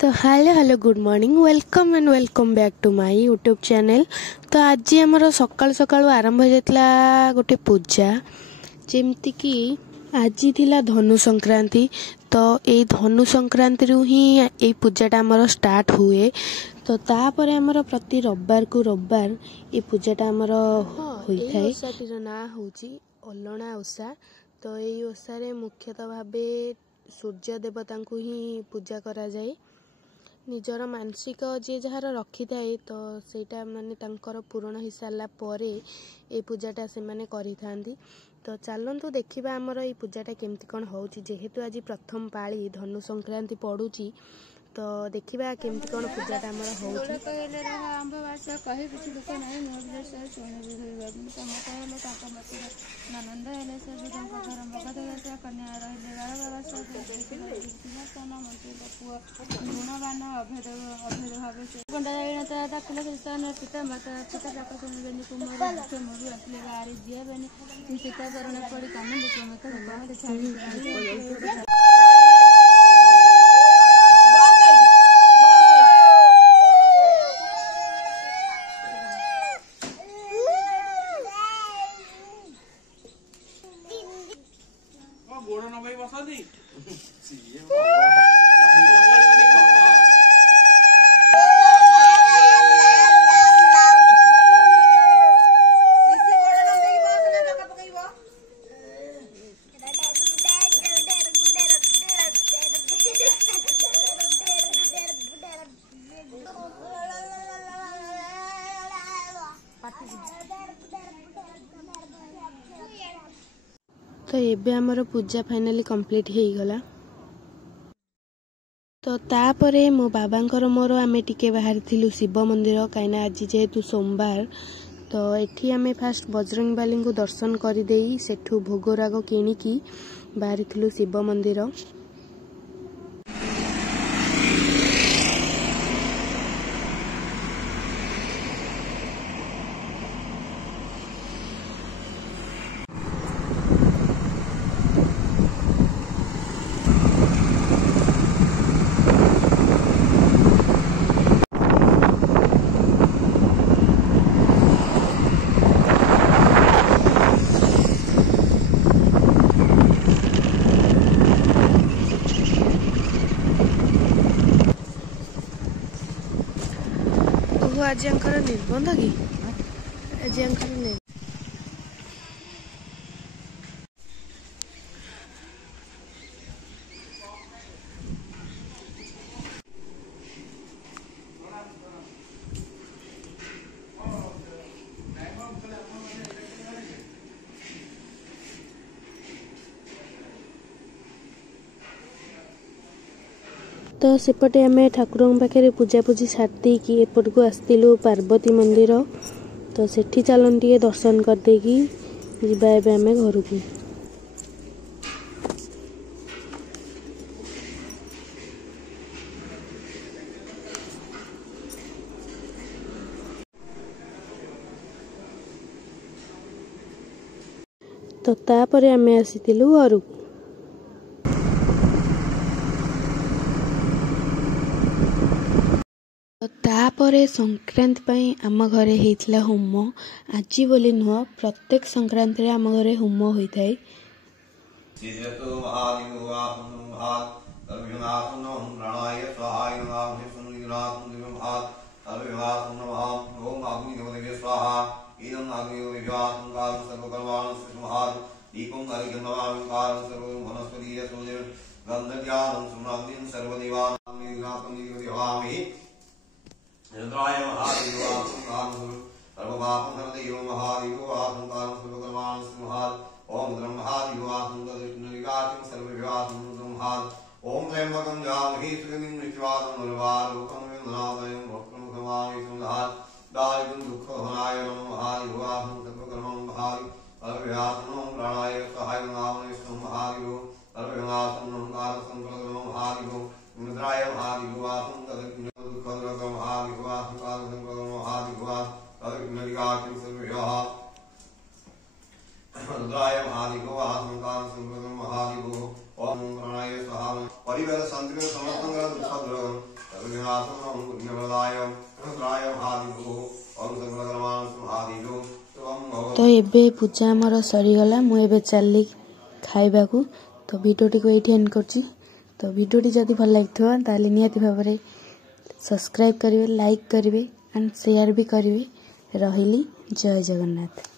तो hello hello good morning welcome back to my YouTube channel. तो आज आमर सकाल सकाल आरंभ हो जाता गोटे पूजा जमती कि आज थिला धनु संक्रांति। तो ये धनु संक्रांति रु ही ये पूजाटा आमर स्टार्ट हुए। तो तापर आमर प्रति रविवार को रविवार ये पूजाटा आमर होइथाय। ओषाटीर ना होची अलणा ओषा। तो ये ओषारे मुख्यतः भावे सूर्य देवता को ही पूजा करा जाए। निजर मानसिक जी जार रखी थाए तो सेटा माने तांकर पूर्ण हो सारा पर ये पूजाटा से माने करि थांती। तो चलतु देखा आमर ये पूजाटा केमती कौन होची। जेहेतु आज प्रथम पाली धनु संक्रांति पड़ुची तो देखा केमती कौन पूजाटा आमर होची। तो एबे हमर पूजा फाइनली कंप्लीट हो गला। तो तापरे मो बाबांकर मोर आमे टिके बाहर थिलु शिव मंदिर कहीं आज जेहेतु सोमवार। तो एठी आमे फास्ट बजरंग बाली को दर्शन कर देई सेठू भोगराग किणिकी बाहर थिलु शिव मंदिर। आज निबंध कि आज तो सेपटे आम ठाकुर पाखे पूजा पूजी छाड़ी कि एपट को आसलु पार्वती मंदिर। तो सेठी चलन टे दर्शन करदे कि जीवा एबे आम घर को। तो तापरे आम आसीलु घर को। तापरे संक्रांति पई आम घरे हेइतला होम। आज बोली नुह प्रत्येक संक्रांति रे आम घरे होम होइथाय। रुद्राय महादेव सर्वपापं हरदेव महादेव आसंकारं सर्वकर्माणि सिंहात् ओम रुद्रं महादेव आसंकारं सर्वविवाहं ब्रह्मात् ओम त्र्यंबकं जामहे सुगंधिं नित्यावं नरवारुकं विनाशनं भक्तमुखमाय सुमहात् दारिद्र्यं दुःखहनाय नमः महादेव आसं सर्वकर्मं महादेव सर्वविवाहं प्राणाय सहायं नामं विष्णु महादेव सर्वविवाहं ओंकारं संकल्पं महादेव रुद्राय महादेव आसं रुद्राय महादेव आसंकार संप्रदम महादेव ओम प्रणय स्वाहा परिवार शांति समर्थन दुख तो एबे पूजा आमर सरीगला मुझे चली खाइबाकू। तो भिडियोटी को ये एंड करची। तो भिडियोटी जदि भल लगी ताली निहाती भाव में सब्सक्राइब करेंगे, लाइक करेंगे एंड शेयर भी करेंगे। रहिली जय जगन्नाथ।